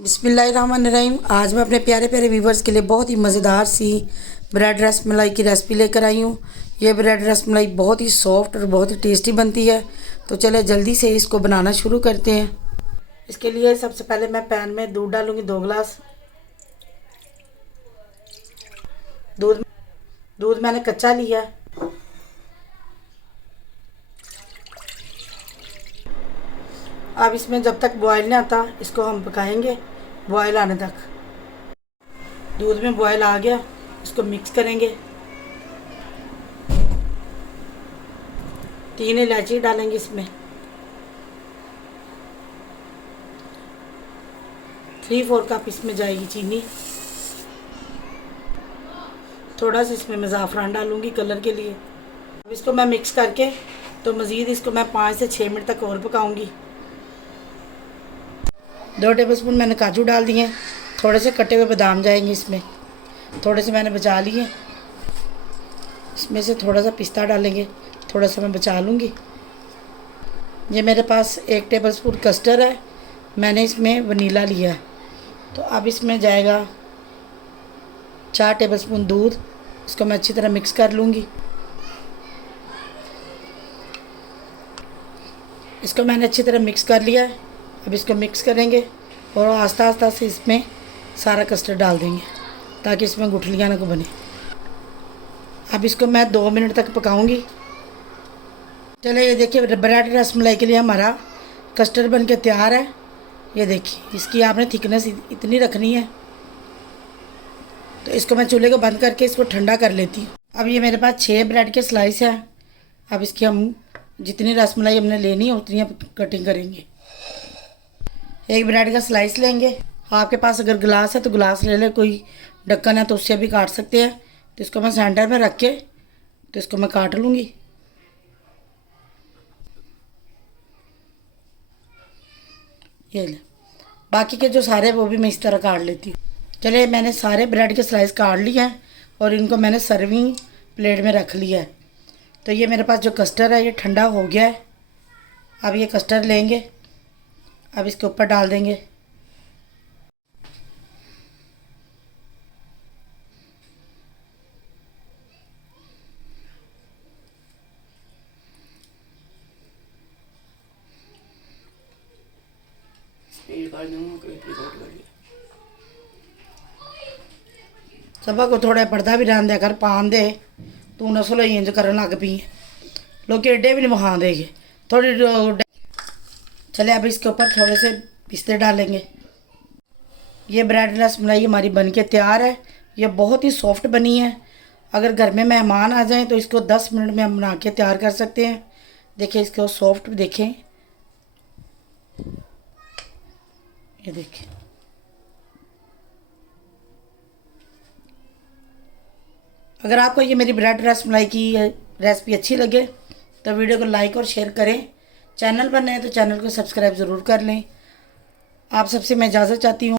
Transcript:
बिस्मिल्लाहिर्रहमानिर्रहीम। आज मैं अपने प्यारे प्यारे व्यूवर्स के लिए बहुत ही मज़ेदार सी ब्रेड रसमलाई की रेसिपी लेकर आई हूँ। ये ब्रेड रसमलाई बहुत ही सॉफ्ट और बहुत ही टेस्टी बनती है। तो चले जल्दी से इसको बनाना शुरू करते हैं। इसके लिए सबसे पहले मैं पैन में दूध डालूँगी 2 गिलास। दूध दूध मैंने कच्चा लिया। अब इसमें जब तक बॉयल नहीं आता इसको हम पकाएंगे, बॉयल आने तक। दूध में बॉयल आ गया, इसको मिक्स करेंगे। 3 इलायची डालेंगे इसमें। 3/4 कप इसमें जाएगी चीनी। थोड़ा सा इसमें मैं ज़ाफ़रान डालूंगी कलर के लिए। अब इसको मैं मिक्स करके तो मज़ीद इसको मैं 5 से 6 मिनट तक और पकाऊंगी। 2 टेबलस्पून मैंने काजू डाल दिए। थोड़े से कटे हुए बादाम जाएंगे इसमें, थोड़े से मैंने बचा लिए। इसमें से थोड़ा सा पिस्ता डालेंगे, थोड़ा सा मैं बचा लूँगी। ये मेरे पास 1 टेबलस्पून कस्टर्ड है, मैंने इसमें वनीला लिया है। तो अब इसमें जाएगा 4 टेबलस्पून दूध। इसको मैं अच्छी तरह मिक्स कर लूँगी। इसको मैंने अच्छी तरह मिक्स कर लिया है। अब इसको मिक्स करेंगे और आस्ता आस्ता से इसमें सारा कस्टर्ड डाल देंगे ताकि इसमें गुठलियाँ ना बने। अब इसको मैं 2 मिनट तक पकाऊंगी। चलिए ये देखिए ब्रेड रसमलाई के लिए हमारा कस्टर्ड बन के तैयार है। ये देखिए इसकी आपने थिकनेस इतनी रखनी है। तो इसको मैं चूल्हे को बंद करके इसको ठंडा कर लेती हूँ। अब ये मेरे पास 6 ब्रेड के स्लाइस हैं। अब इसकी हम जितनी रसमलाई हमने लेनी है उतनी कटिंग करेंगे। 1 ब्रेड का स्लाइस लेंगे। आपके पास अगर गिलास है तो गिलास ले ले, कोई ढक्कन है तो उससे भी काट सकते हैं। तो इसको मैं सेंटर में रख के तो इसको मैं काट लूँगी। ये ले, बाकी के जो सारे वो भी मैं इस तरह काट लेती हूँ। चलिए मैंने सारे ब्रेड के स्लाइस काट लिए हैं और इनको मैंने सर्विंग प्लेट में रख लिया है। तो ये मेरे पास जो कस्टर्ड है ये ठंडा हो गया है। अब ये कस्टर्ड लेंगे, अब इसके ऊपर डाल देंगे। सबा को थोड़ा पर्दा भी रहन दिया कर, पान दे तू नस्ल इंज करन लग पी। लोग एडे भी नहीं वहाँ देंगे थोड़ी। चले अब इसके ऊपर थोड़े से पिस्ते डालेंगे। ये ब्रेड रसमलाई हमारी बनके तैयार है। ये बहुत ही सॉफ्ट बनी है। अगर घर में मेहमान आ जाएं तो इसको 10 मिनट में हम बना के तैयार कर सकते हैं। देखिए इसको सॉफ्ट देखें, ये देखिए। अगर आपको ये मेरी ब्रेड रसमलाई की रेसिपी अच्छी लगे तो वीडियो को लाइक और शेयर करें। चैनल पर नए तो चैनल को सब्सक्राइब ज़रूर कर लें। आप सबसे मैं इजाज़त चाहती हूँ।